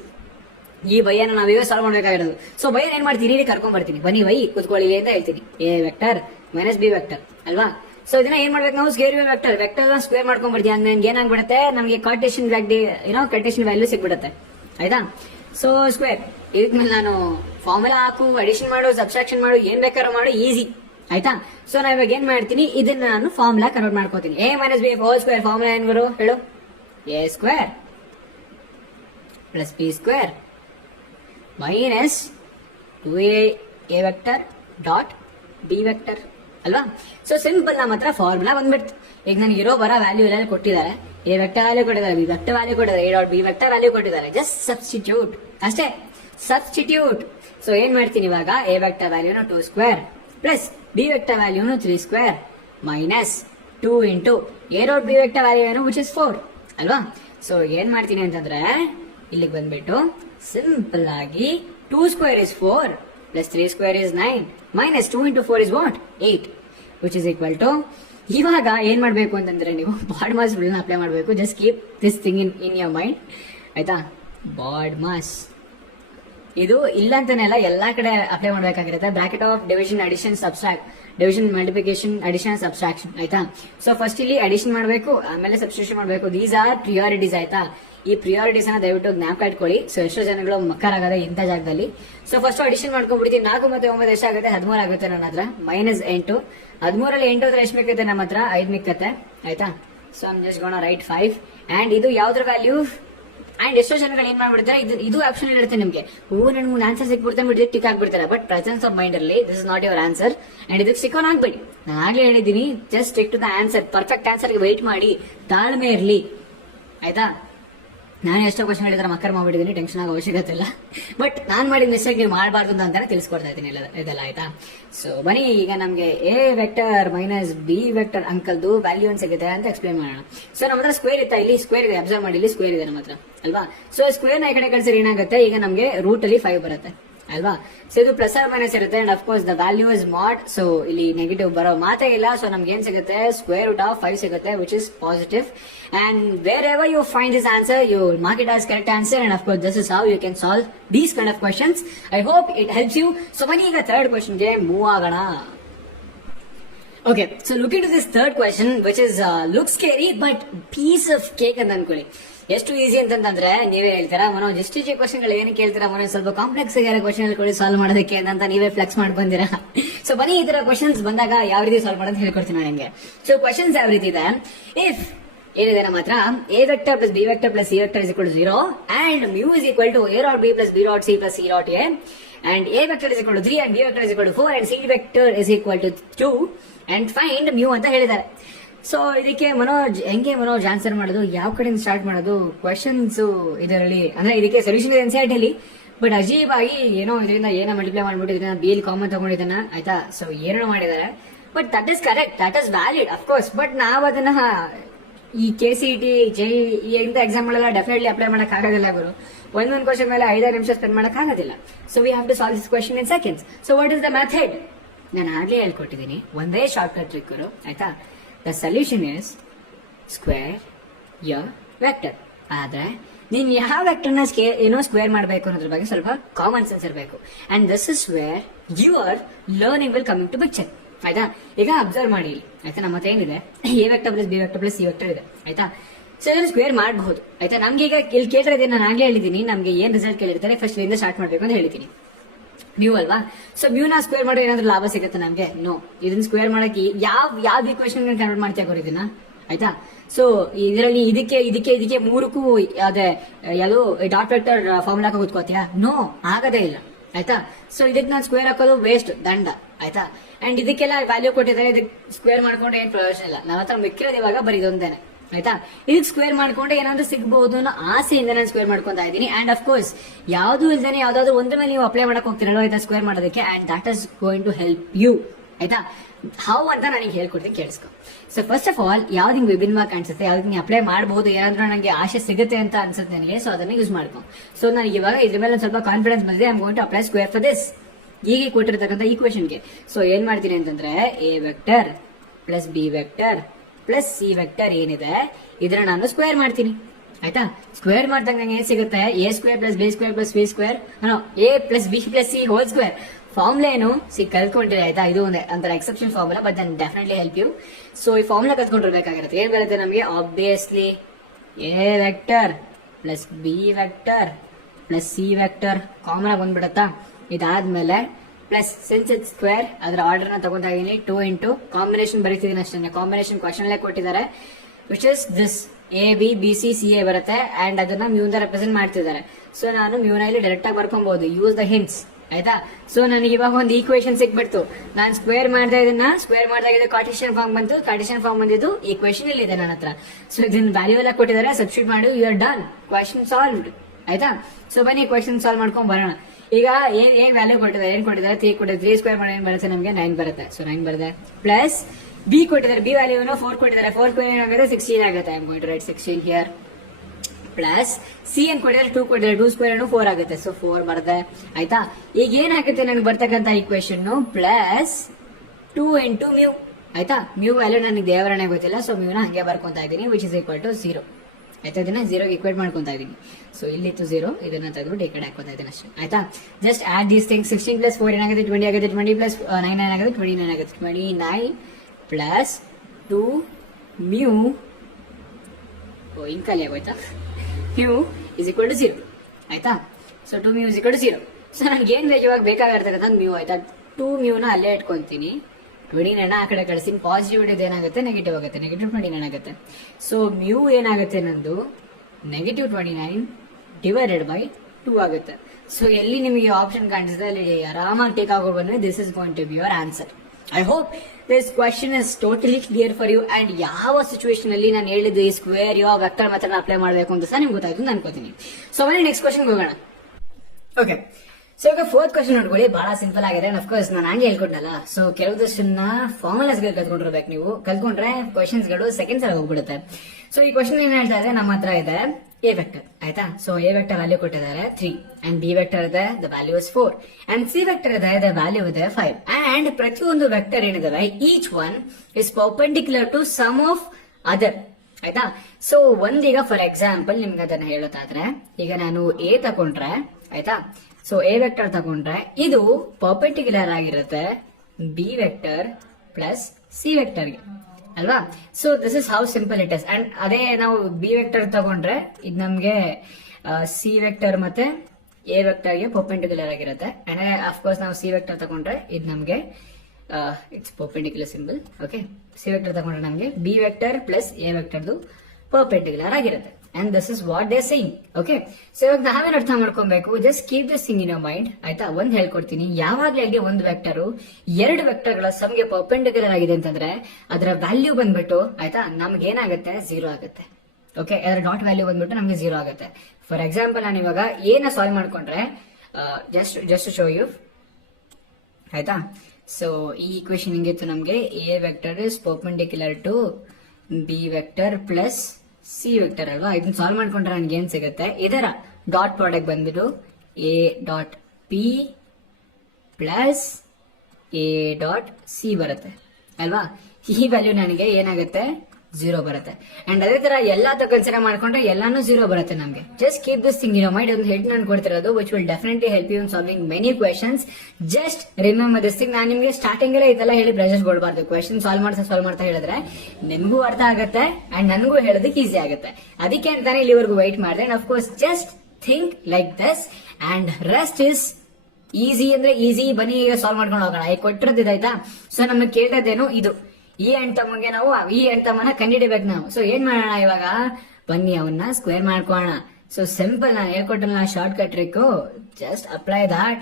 ಈ ಬೈಯನ್ನು ನಾವೀಗ ಸಾಲ್ವ್ ಮಾಡ್ಬೇಕಾಗಿರೋದು. ಸೊ ಬೈಯನ್ ಏನ್ ಮಾಡ್ತೀನಿ, ಇಲ್ಲಿ ಕರ್ಕೊಂಡ್ ಬರ್ತೀನಿ, ಬನ್ನಿ ಬೈ ಕುತ್ಕೊಳ್ಳಿ ಅಂತ ಹೇಳ್ತೀನಿ. A vector minus B vector ಅಲ್ವಾ. ಸೊ ಇದನ್ನ ಏನ್ ಮಾಡ್ಬೇಕು ನಾವು, ಸ್ಕ್ವೇರ್ ವೆಕ್ಟರ್ ಸ್ಕ್ವೇರ್ ಮಾಡ್ಕೊಂಡ್ ಬರ್ತೀವಿ. ನನ್ಗೆ ಏನಾಗ್ಬಿಡುತ್ತೆ, ನಮಗೆ ಕಾರ್ಟೇಶನ್ ಕಾರ್ಟೇಶನ್ ವ್ಯಾಲ್ಯೂ ಸಿಗ್ಬಿಡುತ್ತೆ ಆಯ್ತಾ. ಸೊ ಸ್ಕ್ವೇರ್ ಇದಕ್ಕೆ ನಾನು ಫಾರ್ಮುಲಾ ಹಾಕು, ಅಡಿಷನ್ ಮಾಡು, ಸಬ್ಸ್ಟ್ರಾಕ್ಷನ್ ಮಾಡು, ಏನ್ ಬೇಕಾದ್ರೂ ಮಾಡು, ಈಸಿ ಆಯ್ತಾ. ಸೊ ನಾ ಇವಾಗ ಏನ್ ಮಾಡ್ತೀನಿ, ಇದನ್ನ ನಾನು ಫಾರ್ಮುಲಾ ಕನ್ವರ್ಟ್ ಮಾಡ್ಕೋತೀನಿ. A minus B hole square formula ಏನ್ ಬರು ಹೇಳು, A square plus b square minus 2a vector dot B vector ಅಲ್ವಾ. ಸೊ ಸಿಂಪಲ್, ನಮ್ಮ ಹತ್ರ ಫಾರ್ಮುಲಾ ಬಂದ್ಬಿಡ್ತು. ಈಗ ನನಗೆ ಇರೋ ಬರೋ ವ್ಯಾಲ್ಯೂ ಎಲ್ಲ ಕೊಟ್ಟಿದ್ದಾರೆ, ಎ ವೆಕ್ಟರ್ ವ್ಯಾಲ್ಯೂ ಕೊಟ್ಟಿದ್ದಾರೆ, ಬಿ ವೆಕ್ಟರ್ ವ್ಯಾಲ್ಯೂ ಕೊಟ್ಟಿದ್ದಾರೆ, A dot B vector value ಕೊಟ್ಟಿದ್ದಾರೆ. ಜಸ್ಟ್ ಸಬ್ಸ್ಟಿಟ್ಯೂಟ್ ಅಷ್ಟೇ, ಸಬ್ಸ್ಟಿಟ್ಯೂಟ್. ಸೊ ಏನ್ ಮಾಡ್ತೀನಿ ಇವಾಗ, ಎ ವೆಕ್ಟರ್ ವ್ಯಾಲ್ಯೂನು 2 ಸ್ಕ್ವೇರ್ ಪ್ಲಸ್ ಬಿ ವೆಕ್ಟರ್ ವ್ಯಾಲ್ಯೂನು 3 square minus 2 into A dot B vector value ಏನು, ವಿಚ್ ಇಸ್ 4 ಅಲ್ವಾ. ಸೊ ಏನ್ ಮಾಡ್ತೀನಿ ಅಂತಂದ್ರೆ, ಇಲ್ಲಿಗೆ ಬಂದ್ಬಿಟ್ಟು ಸಿಂಪಲ್ ಆಗಿ 2 square is 4 plus 3 square is 9 minus 2 into 4 is what, 8, which is equal to, ಇವಾಗ ಏನ್ ಮಾಡ್ಬೇಕು ಅಂತಂದ್ರೆ ನೀವು ಬಾಡ್ ಮಾಸ್ ರೂಲ್ ನ ಅಪ್ಲೈ ಮಾಡ್ಬೇಕು. Just keep this thing in your mind ಆಯ್ತಾ. ಬಾಡ್ ಮಾಸ್ ಇದು ಇಲ್ಲ ಅಂತಾನೆಲ್ಲ ಎಲ್ಲಾ ಕಡೆ ಅಪ್ಲೈ ಮಾಡ್ಬೇಕಾಗಿರುತ್ತೆ. Bracket of division, addition, subtract, division, multiplication, addition, subtraction ಆಯ್ತಾ. ಸೊ ಫಸ್ಟ್ ಇಲ್ಲಿ ಅಡಿಷನ್ ಮಾಡಬೇಕು, ಆಮೇಲೆ ಸಬ್ಸ್ಟಿಟ್ಯೂಷನ್ ಮಾಡಬೇಕು. ದೀಸ್ ಆರ್ ಪ್ರಿಯಾರಿಟೀಸ್ ಆಯ್ತಾ. ಈ ಪ್ರಿಯಾರಿಟೀಸ್ ಅನ್ನ ದಯವಿಟ್ಟು ಜ್ಞಾಪಕ ಇಟ್ಕೊಳ್ಳಿ. ಸೊ ಎಷ್ಟೋ ಜನಗಳು ಮಕ್ಕರಾಗದೆ ಇಂಥ ಜಾಗದಲ್ಲಿ. So first addition ಮಾಡ್ಕೊಂಡ್ಬಿಡ್ತೀನಿ. 4 ಮತ್ತೆ 9 ಎಷ್ಟಾಗುತ್ತೆ, 13 ಆಗುತ್ತೆ ನನ್ನ ಹತ್ರ, ಮೈನಸ್ 8. 13ರಲ್ಲಿ 8 ಹತ್ರ ಎಷ್ಟು ಮಿಕ್ಕತ್ತೆ, ನಮ್ಮ ಹತ್ರ 5 ಮಿಕ್ಕತ್ತೆ ಆಯ್ತಾ. So I'm just gonna write 5 and ಇದು ಯಾವ್ದ್ರ ವ್ಯಾಲ್ಯೂ, ಅಂಡ್ ಎಷ್ಟೋ ಜನಗಳು ಏನ್ ಮಾಡ್ಬಿಡ್ತಾರೆ, ಇದು ಆಪ್ಷನ್ ಇರುತ್ತೆ ನಿಮ್ಗೆ, ನನ್ಗೆ ಆನ್ಸರ್ ಸಿಕ್ಬಿಡ್ತಾರೆ, ಬಿಟ್ಟು ಟಿಕ್ ಆಗ್ಬಿಡ್ತಾರೆ. ಬಟ್ ಪ್ರೆಸೆನ್ಸ್ ಆಫ್ ಮೈಂಡ್ ಅಲ್ಲಿ this is not your answer and ಇದಕ್ಕೆ ಸಿಕ್ಕೋನ್ ಆಗ್ಬೇಡಿ. ನಾನು ಆಗ್ಲೇ ಹೇಳಿದೀನಿ, just stick to the answer, perfect ಆನ್ಸರ್ಗೆ ವೆಯ್ಟ್ ಮಾಡಿ, ತಾಳ್ಮೆ ಇರಲಿ, ಆಯ್ತಾ. ನಾನು ಎಷ್ಟೋ ಕ್ವಶನ್ ಹೇಳಿದ್ರೆ ಮಕ್ಕರ್ ಮಾಡ್ಬಿಟ್ಟಿದ್ದೀನಿ, ಟೆನ್ಷನ್ ಆಗೋ ಅವಶ್ಯಕತೆ ಇಲ್ಲ. ಬಟ್ ನಾನು ಮಾಡಿದ ಮಿಸ್ಟೇಕ್ ನೀವು ಮಾಡಬಾರ್ದು ಅಂತಾನೆ ತಿಳಿಸ್ಕೊಡ್ತಾ ಇದ್ದೀನಿ ಇದೆಲ್ಲ, ಆಯ್ತಾ. ಸೊ ಬನ್ನಿ ಈಗ ನಮಗೆ A vector minus B vector ಅಂಕಲ್ದು ವ್ಯಾಲ್ಯೂ ಏನ್ ಸಿಗುತ್ತೆ ಅಂತ ಎಕ್ಸ್ಪ್ಲೇನ್ ಮಾಡೋಣ. ಸೊ ನಮ್ಮ ಹತ್ರ ಸ್ಕ್ವೇರ್ ಇತ್ತಾ, ಇಲ್ಲಿ ಸ್ಕ್ವೇರ್ ಇದೆ, ಅಬ್ಸರ್ವ್ ಮಾಡಿ, ಇಲ್ಲಿ ಸ್ಕ್ವೇರ್ ಇದೆ ನಮ್ಮ ಹತ್ರ ಅಲ್ವಾ. ಸೊ ಸ್ಕ್ವೇರ್ ನ ಈ ಕಡೆ ಕಳಿಸಿದ್ರೆ ಏನಾಗುತ್ತೆ, ಈಗ ನಮಗೆ ರೂಟ್ ಅಲ್ಲಿ 5 ಬರುತ್ತೆ ಅಲ್ವಾ. ಸೊ ಇದು ಪ್ಲಸ್ ಆರ್ ಮೈನಸ್ ಇರುತ್ತೆ and of course the value is ಮಾಡ್, ಸೊ ಇಲ್ಲಿ ನೆಗೆಟಿವ್ ಬರೋ ಮಾತೇ ಇಲ್ಲ. ಸೊ ನಮ್ಗೆ ಏನ್ ಸಿಗುತ್ತೆ, ಸ್ಕ್ವೇರ್ ರೂಟ್ ಆಫ್ 5 ಸಿಗುತ್ತೆ, which is positive. And wherever you find this answer, you mark it as correct answer and of course this is how you can solve these kind of questions. I hope it helps you. So ಬನ್ನಿ ಈಗ third question ಗೆ move ಆಗೋಣ. Okay, so look into this third question, which is looks scary but piece of cake ಅಂತ ಅನ್ಕೊಳ್ಳಿ. ಎಷ್ಟು easy ಅಂತಂದ್ರೆ ನೀವೇ ಹೇಳ್ತೀರಾ, ಮನೋಜ್ ಎಷ್ಟು ಈಜಿ ಕ್ವಶನ್ ಗಳು ಏನಕ್ಕೆ ಹೇಳ್ತೀರಾ ಮನೋಜ್, ಸ್ವಲ್ಪ ಕಾಂಪ್ಲೆಕ್ಸ್ ಆಗಿರೋ ಕ್ವಶನ್ ಹೇಳ್ಕೊಳ್ಳಿ ಸಾಲ್ವ್ ಮಾಡೋದಕ್ಕೆ ಅಂತ ನೀವೇ ಫ್ಲೆಕ್ಸ್ ಮಾಡಿ ಬಂದಿರಾ. ಸೊ ಬನ್ನಿ ಈ ತರ ಕ್ವಶನ್ಸ್ ಬಂದಾಗ ಯಾವ ರೀತಿ ಸಾಲ್ವ್ ಮಾಡೋದು ಹೇಳ್ಕೊಡ್ತೀನಿ ನಾನು ನಿಮಗೆ. ಸೊ ಕ್ವಶನ್ಸ್ ಯಾವ ರೀತಿ ಇದೆ, ಇಫ್ ಏನಿದೆ ನಮ್ಮ ಹತ್ರ A vector plus B vector plus c vector is equal to 0 and mu is equal to a dot b plus b dot c plus c dot a and a vector is equal to 3 and b vector is equal to 4 and c vector is equal to 2 and find mu ಅಂತ ಹೇಳಿದ್ದಾರೆ. So ಇದಕ್ಕೆ Manoj answer ಮಾಡೋದು ಯಾವ ಕಡೆಯಿಂದ start ಮಾಡೋದು, questions ಇದರಲ್ಲಿ ಅಂದ್ರೆ ಇದಕ್ಕೆ ಸೊಲ್ಯೂಷನ್ ಇದೆ ಎನ್ಸಿಆರ್ಟಿ ಅಲ್ಲಿ, ಬಟ್ ಅಜೀಬ್ ಆಗಿ ಇದರಿಂದ ಏನೋ ಮಲ್ಟಿಪ್ಲೈ ಮಾಡ್ಬಿಟ್ಟು ಇದನ್ನ ಬಿ ಎಲ್ ಕಾಮನ್ ತಗೊಂಡಿದ್ದಾನ, ಆಯ್ತಾ. ಸೊ ಏನೋ ಮಾಡಿದ್ದಾರೆ, but that is correct, that is valid of course. But ನಾವ್ ಅದನ್ನ ಈ KCET JEE ಇಂತ ಎಕ್ಸಾಮ್ ಗಳೆಲ್ಲ ಡೆಫಿನೆಟ್ಲಿ ಅಪ್ಲೈ ಮಾಡಕ್ ಆಗೋದಿಲ್ಲ ಗುರು. ಒಂದೊಂದು ಕ್ವಶನ್ ಮೇಲೆ 5 ನಿಮಿಷ ಸ್ಪೆಂಡ್ ಮಾಡಕ್ ಆಗೋದಿಲ್ಲ. So we have to solve this question in seconds. So what is the method, ನಾನು ಆಗ್ಲೇ ಹೇಳ್ಕೊಟ್ಟಿದ್ದೀನಿ, ಒಂದೇ ಶಾರ್ಟ್ ಕಟ್ ಟ್ರಿಕ್ ಆಯ್ತಾ. ದ ಸೊಲ್ಯೂಷನ್ ಇಸ್ ಸ್ಕ್ವೇರ್ ಯ ವೆಕ್ಟರ್. ಆದ್ರೆ ನೀನ್ ಯಾವ ವೆಕ್ಟರ್ನ ಸ್ಕ್ವೇರ್ ಮಾಡಬೇಕು ಅನ್ನೋದ್ರ ಬಗ್ಗೆ ಸ್ವಲ್ಪ ಕಾಮನ್ ಸೆನ್ಸ್ ಇರಬೇಕು. And this is where your learning will coming to picture, ಆಯ್ತಾ. ಈಗ ಅಬ್ಸರ್ವ್ ಮಾಡಿ ಆಯ್ತಾ, ನಮ್ಮ ಹತ್ರ ಏನಿದೆ, a vector plus B vector plus c vector ಇದೆ, ಆಯ್ತಾ. ಸೊ ಇದನ್ನು ಸ್ಕ್ವೇರ್ ಮಾಡಬಹುದು, ಆಯ್ತಾ. ನಮ್ಗೆ ಈಗ ಇಲ್ಲಿ ಕೇಳಿದ್ರೆ ನಾನು ಆಗ್ಲೇ ಹೇಳಿದ್ದೀನಿ, ನಮ್ಗೆ ಏನ್ ರಿಸಲ್ಟ್ ಕೇಳಿರ್ತಾರೆ ಫಸ್ಟ್ ಇಂದ ಸ್ಟಾರ್ಟ್ ಮಾಡ್ಬೇಕು ಅಂತ ಹೇಳಿದ್ದೀನಿ, ಮ್ಯೂ ಅಲ್ವಾ. ಸೊ ಮ್ಯೂನ ಸ್ಕ್ವೇರ್ ಮಾಡೋ ಏನಾದ್ರು ಲಾಭ ಸಿಗುತ್ತೆ ನಮ್ಗೆ, ನೋ. ಇದನ್ನ ಸ್ಕ್ವೇರ್ ಮಾಡಕ್ಕೆ ಯಾವ ಈಕ್ವೇಶನ್ ಕನ್ವರ್ಟ್ ಮಾಡ್ತಾ ಇದನ್ನ, ಆಯ್ತಾ. ಸೊ ಇದರಲ್ಲಿ ಇದಕ್ಕೆ ಮೂರಕ್ಕೂ ಅದೇ ಯಾವುದು ಡಾಟ್ ವೆಕ್ಟರ್ ಫಾರ್ಮುಲಾ ಕೂತ್ಕೋತೀಯಾ, ನೋ, ಆಗದೇ ಇಲ್ಲ, ಆಯ್ತಾ. ಸೊ ಇದಕ್ಕೆ ನಾನು ಸ್ಕ್ವೇರ್ ಹಾಕೋದು ವೇಸ್ಟ್, ದಂಡ, ಆಯ್ತಾ. ಅಂಡ್ ಇದಕ್ಕೆಲ್ಲ ವ್ಯಾಲ್ಯೂ ಕೊಟ್ಟಿದ್ದಾರೆ, ಇದಕ್ಕೆ ಸ್ಕ್ವೇರ್ ಮಾಡ್ಕೊಂಡು ಏನ್ ಪ್ರಯೋಜನ ಇಲ್ಲ. ನನ್ನ ಹತ್ರ ಮಿಕ್ಕಿರೋದು ಇವಾಗ ಬರೀ ಇದೊಂದೇನೆ, ಆಯ್ತಾ. ಇದಕ್ಕೆ ಸ್ಕ್ವೇರ್ ಮಾಡ್ಕೊಂಡೆ ಏನಾದ್ರು ಸಿಗಬಹುದು ಅನ್ನೋ ಆಸೆಯಿಂದ ನಾನು ಸ್ಕ್ವೇರ್ ಮಾಡ್ಕೊಂತಾ ಇದ್ದೀನಿ. ಅಂಡ್ ಅಫ್ ಕೋರ್ಸ್ ಯಾವ್ದು ಇಲ್ದೇನೆ ಯಾವ್ದಾದ್ರು ಒಂದ್ರ ಮೇಲೆ ನೀವು ಅಪ್ಲೈ ಮಾಡಕ್ ಹೋಗ್ತೀರಲ್ಲ ಆಯ್ತಾ ಸ್ಕ್ವೇರ್ ಮಾಡೋದಕ್ಕೆ, and that is going to help you, ಆಯ್ತಾ. ಹೌ ಅಂತ ನನಗೆ ಹೇಳ್ಕೊಡ್ತೀನಿ, ಕೇಳಿಸ್ಕೊ. ಸೊ ಫಸ್ಟ್ ಆಫ್ ಆಲ್ ಯಾವ್ದು ನಿಂಗೆ ವಿಭಿನ್ನವಾಗಿ ಕಾಣಿಸುತ್ತೆ, ಯಾವ್ದು ನೀವು ಅಪ್ಲೈ ಮಾಡಬಹುದು, ಏನಾದ್ರೂ ನನಗೆ ಆಸೆ ಸಿಗುತ್ತೆ ಅಂತ ಅನ್ಸುತ್ತೆ ನನಗೆ, ಸೊ ಅದನ್ನ ಯೂಸ್ ಮಾಡ್ಕೊ. ಸೊ ನನಗೆ ಇವಾಗ ಇದ್ರ ಮೇಲೆ ಸ್ವಲ್ಪ ಕಾನ್ಫಿಡೆನ್ಸ್ ಬಂದಿದೆ, I am going to apply square for this, ಈಗ ಕೊಟ್ಟಿರ್ತಕ್ಕಂಥ ಈಕ್ವೇಶನ್ಗೆ. ಸೊ ಏನ್ ಮಾಡ್ತೀನಿ ಅಂತಂದ್ರೆ a vector plus B vector plus c vector ಏನಿದೆ ಇದರ ನಾನು ಸ್ಕ್ವೇರ್ ಮಾಡ್ತೀನಿ, ಆಯ್ತಾ. ಸ್ಕ್ವೇರ್ ಮಾಡಿದಾಗ ನಂಗೆ ಏನ್ ಸಿಗುತ್ತೆ, a square plus b square plus c square, a plus b plus c whole square. Formula ಏನು ಕಲ್ತ್ಕೊಂಡಿರಿ, ಆಯ್ತಾ. ಇದು ಒಂಥರ exception formula, but then definitely help you. So ಈ ಫಾರ್ಮುಲಾ ಕಲ್ತ್ಕೊಂಡಿರ್ಬೇಕಾಗಿರುತ್ತೆ. ಏನ್ ಬರುತ್ತೆ ನಮಗೆ, obviously a vector plus B vector plus c vector common ಆಗಿ ಬಂದ್ಬಿಡತ್ತಾ. ಇದಾದ್ಮೇಲೆ ಪ್ಲಸ್ ಸಿನ್ಸ್ ಇಟ್ ಸ್ಕ್ವೇರ್ ಅದರ ಆರ್ಡರ್ ನ ತಗೊಂತಾ ಇದೀನಿ, 2 ಇಂಟು ಕಾಂಬಿನೇಷನ್ ಬರೀತಿದ್ದೀನಿ ಅಷ್ಟೇ. ಕಾಂಬಿನೇಷನ್ ಕ್ವಶನ್ ಅಲ್ಲೇ ಕೊಟ್ಟಿದ್ದಾರೆ, which is this A B B C C A ಬರುತ್ತೆ ಅಂಡ್ ಅದನ್ನ ಮ್ಯೂನ ರೆಪ್ರೆಸೆಂಟ್ ಮಾಡ್ತಿದ್ದಾರೆ. ಸೊ ನಾನು ಮ್ಯೂನ ಇಲ್ಲಿ ಡೈರೆಕ್ಟ್ ಆಗಿ ಬರ್ಕೊಬಹುದು, ಯೂಸ್ ದ ಹಿಂಟ್ಸ್, ಆಯ್ತಾ. ಸೊ ನನಗೆ ಇವಾಗ ಒಂದು ಈಕ್ವೇಶನ್ ಸಿಕ್ಬಿಡ್ತು, ನಾನು ಸ್ಕ್ವೇರ್ ಮಾಡ್ದೆ, ಇದನ್ನ ಸ್ಕ್ವೇರ್ ಮಾಡಿದಾಗ ಇದು ಕಾರ್ಟಿಷಿಯನ್ ಫಾರ್ಮ್ ಬಂತು, ಕಾರ್ಟಿಷಿಯನ್ ಫಾರ್ಮ್ ಬಂದಿದ್ದು ಈಕ್ವೇಶನ್ ಇಲ್ಲಿ ಇದೆ ನನ್ನ ಹತ್ರ. ಸೊ ಇದನ್ನ ವ್ಯಾಲ್ಯೂ ಎಲ್ಲ ಕೊಟ್ಟಿದ್ದಾರೆ, ಸಬ್ಸ್ಟಿಟ್ಯೂಟ್ ಮಾಡಿ, you are done, question solved, ಆಯ್ತಾ. ಸೊ ಬನ್ನಿ ಕ್ವಶನ್ ಸಾಲ್ವ್ ಮಾಡ್ಕೊಂಡ್ ಬರೋಣ. ಈಗ ಏನ್ ವ್ಯಾಲ್ಯೂ ಕೊಟ್ಟಿದ್ದಾರೆ, 3 ಕೊಟ್ಟಿದ್ದಾರೆ, 3 ಸ್ಕ್ವೇರ್ ಮಾಡಿ ಏನ್ ಬರುತ್ತೆ ನಮಗೆ 9 ಬರುತ್ತೆ. ಸೊ 9 ಬರುತ್ತೆ. ಪ್ಲಸ್ ಬಿ ಕೊಟ್ಟಿದ್ದಾರೆ, ಬಿ ವ್ಯಾಲ್ಯೂ 4 ಕೊಟ್ಟಿದ್ದಾರೆ, 4 ಸ್ಕ್ವೇರ್ ಏನಾಗುತ್ತೆ 16 ಆಗುತ್ತೆ. I am going to write 16 here. Plus c ಏನ್ ಕೊಟ್ಟಿದ್ದಾರೆ 2 ಕೊಟ್ಟಿದ್ದಾರೆ, 2 ಸ್ಕ್ವೇರ್ 4 ಆಗುತ್ತೆ. ಸೊ 4 ಬರುತ್ತೆ, ಆಯ್ತಾ. ಈಗ ಏನಾಗುತ್ತೆ ನನಗೆ ಬರ್ತಕ್ಕಂಥ ಈಕ್ವೇಶನ್ ಪ್ಲಸ್ 2 ಇಂಟು ಮ್ಯೂ, ಆಯ್ತಾ. ಮ್ಯೂ ವ್ಯಾಲ್ಯೂ ನನಗೆ ದೇವರಣೆ ಗೊತ್ತಿಲ್ಲ, ಸೊ ಮ್ಯೂನ ಹಂಗೆ ಬರ್ಕೊಂತ ಇದ್ದೀನಿ, ವಿಚ್ ಇಸ್ ಈಕ್ವಲ್ ಟು 0, ಆಯ್ತಾ. ಇದನ್ನ 0 ಈಕ್ವೇಟ್ ಮಾಡ್ಕೊಂತ ಇದೀನಿ. ಸೊ ಇಲ್ಲಿತ್ತು 0, ಇದನ್ನ ತೆಗೆದ್ಬಿಟ್ಟು ಈ ಕಡೆ ಹಾಕೋತಾ ಇದ್ದೀನಿ ಅಷ್ಟೇ, ಆಯ್ತಾ. Just add these things. 16 plus 4 ಏನಾಗುತ್ತೆ 20 ಆಗುತ್ತೆ, 20 ಪ್ಲಸ್ 9 ಏನಾಗುತ್ತೆ 29 ಆಗುತ್ತೆ. 29 ಪ್ಲಸ್ 2 ಮ್ಯೂ, ಇಂಕಲ್ಲಿ ಆಗೋಯ್ತಾ, ಮ್ಯೂ ಇಸ್ ಈಕ್ವಲ್ ಟು 0, ಆಯ್ತಾ. So 2 mu is equal to 0. So ನನಗೆ ಏನ್ ಇವಾಗ ಬೇಕಾಗಿರ್ತಕ್ಕಂಥ ಮ್ಯೂ, ಆಯ್ತಾ. 2 ಮ್ಯೂನ ಅಲ್ಲೇ ಇಟ್ಕೊಂತೀನಿ, 29 ಆ ಕಡೆ ಕಳಿಸ್ತೀನಿ. ಪಾಸಿಟಿವ್ ಇಡೋದು ಏನಾಗುತ್ತೆ, ನೆಗೆಟಿವ್ ಆಗುತ್ತೆ, ನೆಗೆಟಿವ್ 29 ಆಗುತ್ತೆ. ಸೊ ಮ್ಯೂ ಏನಾಗುತ್ತೆ ನಂದು -29 ಡಿವೈಡೆಡ್ ಬೈ 2 ಆಗುತ್ತೆ. ಸೊ ಎಲ್ಲಿ ನಿಮಗೆ ಆಪ್ಷನ್ ಕಾಣಿಸುತ್ತೆ ಅಲ್ಲಿ ಆರಾಮಾಗಿ ಟೇಕ್ ಆಗಿ ಬಂದ್ರೆ this is going to be your answer. I hope this question is totally clear for you. And ಯಾವ ಸಿಚುವೇಶನ್ ಅಲ್ಲಿ ನಾನು ಹೇಳಿದ್ದು ಈ ಸ್ಕ್ವೇರ್ ಯಾವ ವೆಕ್ಟರ್ ಮೆಥಡ್ ಅಪ್ಲೈ ಮಾಡಬೇಕು ಅಂತ ಸಹ ನಿಮ್ಗೆ ಗೊತ್ತಾಯ್ತು ಅಂತ ಅನ್ಕೋತೀನಿ. ಸೊ ಬನ್ನಿ ನೆಕ್ಸ್ಟ್ ಕ್ವಶನ್ ಹೋಗೋಣ. ಓಕೆ, ಸೊ ಈಗ ಫೋರ್ತ್ ಕ್ವಶನ್ ನೋಡ್ಕೊಳ್ಳಿ, ಬಹಳ ಸಿಂಪಲ್ ಆಗಿದೆ. ಅಫ್ಕೋರ್ಸ್ ನಾನು ಹಂಗೆ ಹೇಳ್ಕೊಟ್ಟಲ್ಲ. ಸೊ ಕೆಲವುದಷ್ಟನ್ನ ಫಾರ್ಮುಲಾಸ್ ಗಳು ಕಲ್ತ್ಕೊಂಡಿರ್ಬೇಕು. ನೀವು ಕಲ್ತ್ಕೊಂಡ್ರೆ ಕ್ವಶನ್ಸ್ ಗಳು ಸೆಕೆಂಡ್ಸ್ ಅಲ್ಲಿ ಹೋಗ್ಬಿಡುತ್ತೆ. ಸೊ ಈ ಕ್ವಶನ್ ಏನ್ ಹೇಳ್ತಾ ಇದೆ, ನಮ್ಮ ಹತ್ರ ಇದೆ ಎ ವೆಕ್ಟರ್, ಆಯ್ತಾ. ಸೊ ಎ ವೆಕ್ಟರ್ ವ್ಯಾಲ್ಯೂ ಕೊಟ್ಟಿದ್ದಾರೆ 3 ಅಂಡ್ ಬಿ ವೆಕ್ಟರ್ ಇದೆ the value is 4 and C vector ಇದೆ ದ ವ್ಯಾಲ್ಯೂ ಇದೆ 5 ಅಂಡ್ ಪ್ರತಿಯೊಂದು ವೆಕ್ಟರ್ ಏನಿದಾವೆ each one is perpendicular to sum of other, ಆಯ್ತಾ. ಸೊ ಒಂದೀಗ ಫಾರ್ ಎಕ್ಸಾಂಪಲ್ ನಿಮ್ಗೆ ಅದನ್ನ ಹೇಳೋದಾದ್ರೆ, ಈಗ ನಾನು ಎ ತಗೊಂಡ್ರೆ, ಆಯ್ತಾ. ಸೊ ಎ ವೆಕ್ಟರ್ ತಗೊಂಡ್ರೆ ಇದು ಪರ್ಪೆಂಡಿಕ್ಯುಲರ್ ಆಗಿರುತ್ತೆ ಬಿ ವೆಕ್ಟರ್ ಪ್ಲಸ್ ಸಿ ವೆಕ್ಟರ್ಗೆ, ಅಲ್ವಾ. So this is how simple it is. And ಅದೇ ನಾವು ಬಿ ವೆಕ್ಟರ್ ತಗೊಂಡ್ರೆ ಇದು ನಮ್ಗೆ ಸಿ ವೆಕ್ಟರ್ ಮತ್ತೆ ಎ ವೆಕ್ಟರ್ಗೆ ಪರ್ಪೆಂಡಿಕ್ಯುಲರ್ ಆಗಿರುತ್ತೆ. ಅಂಡ್ ಅಫ್ಕೋರ್ಸ್ ನಾವು ಸಿ ವೆಕ್ಟರ್ ತಗೊಂಡ್ರೆ ಇದು ನಮ್ಗೆ it's perpendicular symbol. Okay, C vector ತಗೊಂಡ್ರೆ ನಮ್ಗೆ ಬಿ ವೆಕ್ಟರ್ ಪ್ಲಸ್ ಎ ವೆಕ್ಟರ್ದು ಪರ್ಪೆಂಡಿಕ್ಯುಲರ್ ಆಗಿರುತ್ತೆ. And this is what they saying. Okay, so ಇವಾಗ ನಾವೇನ್ ಅರ್ಥ ಮಾಡ್ಕೊಬೇಕು, just keep this thing in your mind, ಆಯ್ತಾ. ಒಂದ್ ಹೇಳ್ಕೊಡ್ತೀನಿ, ಯಾವಾಗ್ಲೇ ಆಗಲಿ ಒಂದು ವೆಕ್ಟರ್ 2 ವೆಕ್ಟರ್ಗಳ ಸಮ್ಗೆ ಪರ್ಪೆಂಡಿಕ್ಯುಲರ್ ಆಗಿದೆ ಅಂತಂದ್ರೆ ಅದರ ವ್ಯಾಲ್ಯೂ ಬಂದ್ಬಿಟ್ಟು, ಆಯ್ತಾ, ನಮ್ಗೆ ಏನಾಗುತ್ತೆ 0 ಆಗುತ್ತೆ. ಓಕೆ, ಅದರ ಡಾಟ್ ವ್ಯಾಲ್ಯೂ ಬಂದ್ಬಿಟ್ಟು ನಮ್ಗೆ 0 ಆಗುತ್ತೆ. ಫಾರ್ ಎಕ್ಸಾಂಪಲ್ ನಾನು ಇವಾಗ ಏನ ಸಾಲ್ವ್ ಮಾಡ್ಕೊಂಡ್ರೆ ಜಸ್ಟ್ ಶೋ ಯು, ಆಯ್ತಾ. ಸೊ ಈ ಈಕ್ವೇಶನ್ ಹಿಂಗಿತ್ತು ನಮ್ಗೆ, a vector is perpendicular to b vector plus c vector, ಅಲ್ವಾ. ಇದನ್ನ ಸಾಲ್ವ್ ಮಾಡ್ಕೊಂಡ್ರೆ ನನ್ಗೆ ಏನ್ ಸಿಗುತ್ತೆ, ಇದರ ಡಾಟ್ ಪ್ರಾಡಕ್ಟ್ ಬಂದ್ಬಿಟ್ಟು a dot p plus a dot c ಬರುತ್ತೆ, ಅಲ್ವಾ. ಈ ವ್ಯಾಲ್ಯೂ ನನಗೆ ಏನಾಗುತ್ತೆ 0 ಬರುತ್ತೆ. ಅಂಡ್ ಅದೇ ತರ ಎಲ್ಲಾ ಕನ್ಸಿಡರ್ ಮಾಡ್ಕೊಂಡ್ರೆ ಎಲ್ಲಾನು 0 ಬರುತ್ತೆ ನಮ್ಗೆ. Just keep this thing in your mind. ಒಂದು ಹೆಡ್ ನಾನು ಕೊಡ್ತಿರೋದು which will definitely help you in solving many questions. Just remember this thing. ನಾನು ನಿಮ್ಗೆ ಸ್ಟಾರ್ಟಿಂಗ್ ಅಲ್ಲೇ ಇದೆಲ್ಲ ಹೇಳಿ ಪ್ರೆಷರ್ ಕೊಡಬಾರ್ದು. ಕ್ವೆಶನ್ ಸಾಲ್ವ್ ಮಾಡ್ತಾ ಹೇಳಿದ್ರೆ ನಿಮ್ಗೂ ಅರ್ಥ ಆಗುತ್ತೆ ಅಂಡ್ ನನಗೂ ಹೇಳೋದಕ್ಕೆ ಈಸಿ ಆಗುತ್ತೆ. ಅದಕ್ಕೆ ಅಂತಾನೆ ಇಲ್ಲಿವರೆಗೂ ವೈಟ್ ಮಾಡಿದೆ. And of course just think like this and rest is easy. ಅಂದ್ರೆ ಈಸಿ, ಬನ್ನಿ ಈಗ ಸಾಲ್ವ್ ಮಾಡ್ಕೊಂಡು ಹೋಗೋಣ. ಈಗ ಕೊಟ್ಟಿರೋದಿದಾಯ್ತಾ. ಸೊ ನಮ್ಗೆ ಕೇಳ್ತದೇನು ಇದು ಈ ಹೆಣ್ತಮ್ಮಗೆ ನಾವು ಈ ಹೆಣ್ತಮ್ಮನ ಕಂಡಿಡಿಬೇಕು ನಾವು. ಸೊ ಏನ್ ಮಾಡೋಣ ಇವಾಗ, ಬನ್ನಿ ಅವನ್ನ ಸ್ಕ್ವೇರ್ ಮಾಡ್ಕೋಣ. ಸೊ ಸಿಂಪಲ್, ನಾನು ಹೇಳ್ಕೊಟ್ಟಲ್ಲ short cut trick, just apply that.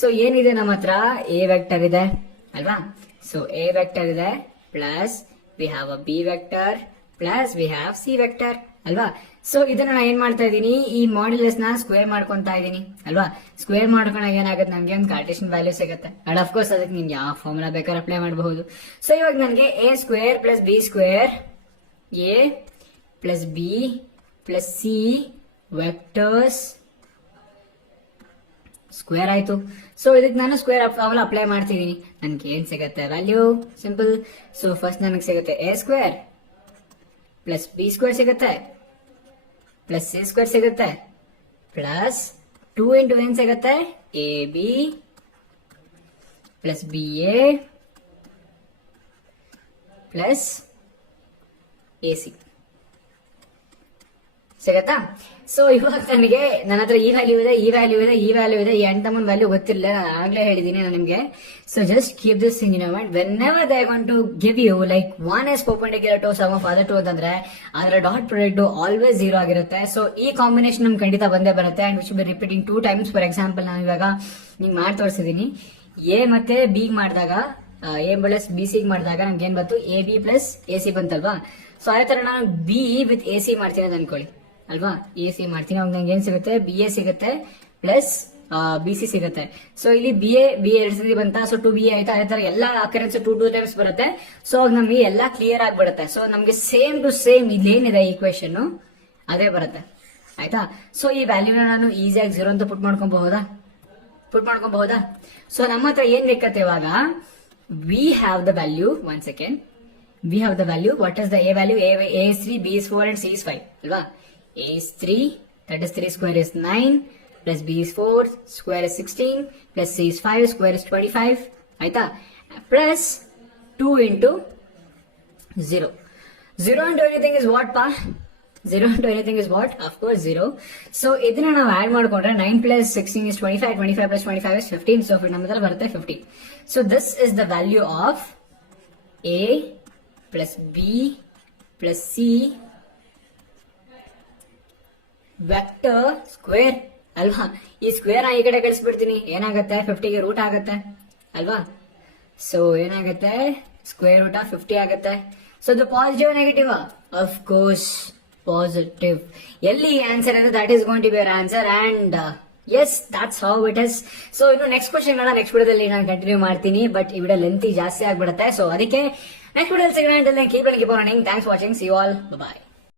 So ಏನಿದೆ ನಮ್ಮ ಹತ್ರ ಎ ವೆಕ್ಟರ್ ಇದೆ, ಅಲ್ವಾ. ಸೊ ಎ ವೆಕ್ಟರ್ ಇದೆ plus we have a B vector plus we have C vector, ಅಲ್ವಾ. ಸೊ ಇದನ್ನ ನಾನು ಏನ್ ಮಾಡ್ತಾ ಇದ್ದೀನಿ, ಈ ಮಾಡ್ಯುಲಸ್ ನ ಸ್ಕ್ವೇರ್ ಮಾಡ್ಕೊಂತಾ ಇದ್ದೀನಿ, ಅಲ್ವಾ. ಸ್ಕ್ವೇರ್ ಮಾಡ್ಕೊಂಡಾಗ ಏನಾಗುತ್ತೆ, ನಮ್ಗೆ ಒಂದು ಕಾರ್ಟೇಶನ್ ವ್ಯಾಲ್ಯೂ ಸಿಗುತ್ತೆ. ಅಂಡ್ ಅಫ್ಕೋರ್ಸ್ ಅದಕ್ಕೆ ನೀನ್ ಯಾವ ಫಾರ್ಮುಲಾ ಬೇಕಾದ್ರೆ ಅಪ್ಲೈ ಮಾಡಬಹುದು. ಸೊ ಇವಾಗ ನನಗೆ A square plus b square a plus b plus C vectors square ಆಯ್ತು. ಸೊ ಇದಕ್ಕೆ ನಾನು ಸ್ಕ್ವೇರ್ ಫಾರ್ಮುಲಾ ಅಪ್ಲೈ ಮಾಡ್ತಿದ್ದೀನಿ. ನನ್ಗೆ ಏನ್ ಸಿಗುತ್ತೆ ವ್ಯಾಲ್ಯೂ, ಸಿಂಪಲ್. ಸೊ ಫಸ್ಟ್ ನನಗೆ ಸಿಗುತ್ತೆ a square plus b square ಸಿಗುತ್ತೆ ಪ್ಲಸ್ ಸಿ ಸ್ಕ್ವೇರ್ ಸಿಗುತ್ತೆ ಪ್ಲಸ್ 2 ಇಂಟು ಏನ್ ಸಿಗುತ್ತೆ A B plus B A plus A C ಸಿಗತ್ತಾ. ಸೊ ಇವಾಗ ನನಗೆ ನನ್ನ ಹತ್ರ ಈ ವ್ಯಾಲ್ಯೂ ಇದೆ, ಈ ವ್ಯಾಲ್ಯೂ ಇದೆ, ಈ ವ್ಯಾಲ್ಯೂ ಇದೆ, ಈ ಎಂಟಮನ್ ವ್ಯಾಲ್ಯೂ ಗೊತ್ತಿರಲಿಲ್ಲ, ನಾನು ಆಗ್ಲೇ ಹೇಳಿದೀನಿ ನಾನು ನಿಮ್ಗೆ. So just keep this thing in your mind. Whenever they want to give you like one is perpendicular to sum of other two ಅಂತಂದ್ರೆ ಅದರ ಡಾಟ್ ಪ್ರಾಡಕ್ಟ್ ಆಲ್ವೇಸ್ 0 ಆಗಿರುತ್ತೆ. ಸೊ ಈ ಕಾಂಬಿನೇಷನ್ ನಮ್ಗೆ ಖಂಡಿತ ಬಂದೇ ಬರುತ್ತೆ. And which be repeating 2 times. For example ನಾನು ಇವಾಗ ನಿಂಗೆ ಮಾಡಿ ತೋರಿಸಿದೀನಿ. ಎ ಮತ್ತೆ ಬಿ ಮಾಡಿದಾಗ, ಎ ಪ್ಲಸ್ ಬಿ ಸಿ ಮಾಡಿದಾಗ ನಮ್ಗೆ ಏನ್ ಬಂತು, A B plus A C ಬಂತಲ್ವಾ. ಸೊ ಅದೇ ತರ ನಾನು ಬಿ ವಿತ್ ಎ ಸಿ ಮಾಡ್ತೀನಿ ಅಂತ ಅನ್ಕೊಳ್ಳಿ, ಅಲ್ವಾ. ಎ ಸಿ ಮಾಡ್ತೀನಿ, ಅವಾಗ ನಂಗೆ ಏನ್ ಸಿಗುತ್ತೆ, ಬಿ ಎ ಸಿಗುತ್ತೆ ಪ್ಲಸ್ ಬಿ ಸಿ ಸಿಗುತ್ತೆ. ಸೊ ಇಲ್ಲಿ ಬಿ ಎ 2 ಸತಿ ಬಂತ. ಸೊ 2 ಬಿ ಆಯ್ತಾ. ಅದೇ ತರ ಎಲ್ಲಾ ಅಕರೆನ್ಸ್ 2 ಟೈಮ್ಸ್ ಬರುತ್ತೆ. ಸೊ ಅವಾಗ ನಮ್ಗೆ ಎಲ್ಲಾ ಕ್ಲಿಯರ್ ಆಗ್ಬಿಡುತ್ತೆ. ಸೊ ನಮ್ಗೆ ಸೇಮ್ ಟು ಸೇಮ್ ಇಲ್ಲೇನಿದೆ ಈಕ್ವೇಶನ್ ಅದೇ ಬರುತ್ತೆ, ಆಯ್ತಾ. ಸೊ ಈ ವ್ಯಾಲ್ಯೂನ ನಾನು ಈಸಿಯಾಗಿ 0 ಅಂತ ಪುಟ್ ಮಾಡ್ಕೊಬಹುದಾ. ಸೊ ನಮ್ಮ ಹತ್ರ ಏನ್ ಬೇಕತ್ತೆ ಇವಾಗ, we have the value, 1 second, we have the value. What is the A value, A is 3, B is 4 and C is 5, ಅಲ್ವಾ. A is 3, that is 3 square is 9, plus B is 4, square is 16, plus C is 5, square is 25, ಆಯ್ತಾ. plus 2 into 0. 0 into anything is what, pa? 0 into anything is what? Of course 0. So ಇದನ್ನ ನಾವು add ಮಾಡ್ಕೊಂಡ್ರೆ 9 plus 16 is 25, 25 plus 25 is 15. So ನಮ್ಮ ಹತ್ರ ಬರುತ್ತೆ 15. So this is the value of A plus B plus C vector square ಅಲ್ವಾ? ಈ square ಈ ಕಡೆ ಕಳಿಸ್ಬಿಡ್ತೀನಿ, ಏನಾಗುತ್ತೆ 50ಗೆ ರೂಟ್ ಆಗುತ್ತೆ ಅಲ್ವಾ? ಸೊ ಏನಾಗುತ್ತೆ ಸ್ಕ್ವೇರ್ ರೂಟ್ ಆಫ್ 50 ಆಗುತ್ತೆ. ಸೊ ಅದು positive negative? Of course positive. ಎಲ್ಲಿ ಆನ್ಸರ್ ಅಂದ್ರೆ that is going to be our answer and yes that's how it is. So ಇನ್ನು ನೆಕ್ಸ್ಟ್ ಕ್ವಶನ್ ನೆಕ್ಸ್ಟ್ ವಿಡಿಯೋದಲ್ಲಿ ನಾನು ಕಂಟಿನ್ಯೂ ಮಾಡ್ತೀನಿ, ಬಟ್ ಈ ವಿಡಿಯೋ ಲೆಂತಿ ಜಾಸ್ತಿ ಆಗ್ಬಿಡುತ್ತೆ. ಸೊ ಅದಕ್ಕೆ ನೆಕ್ಸ್ಟ್ ವಿಡಿಯೋದಲ್ಲಿ ಸಿಗೋಣ. Keep running. Thanks watching. See you all. Bye.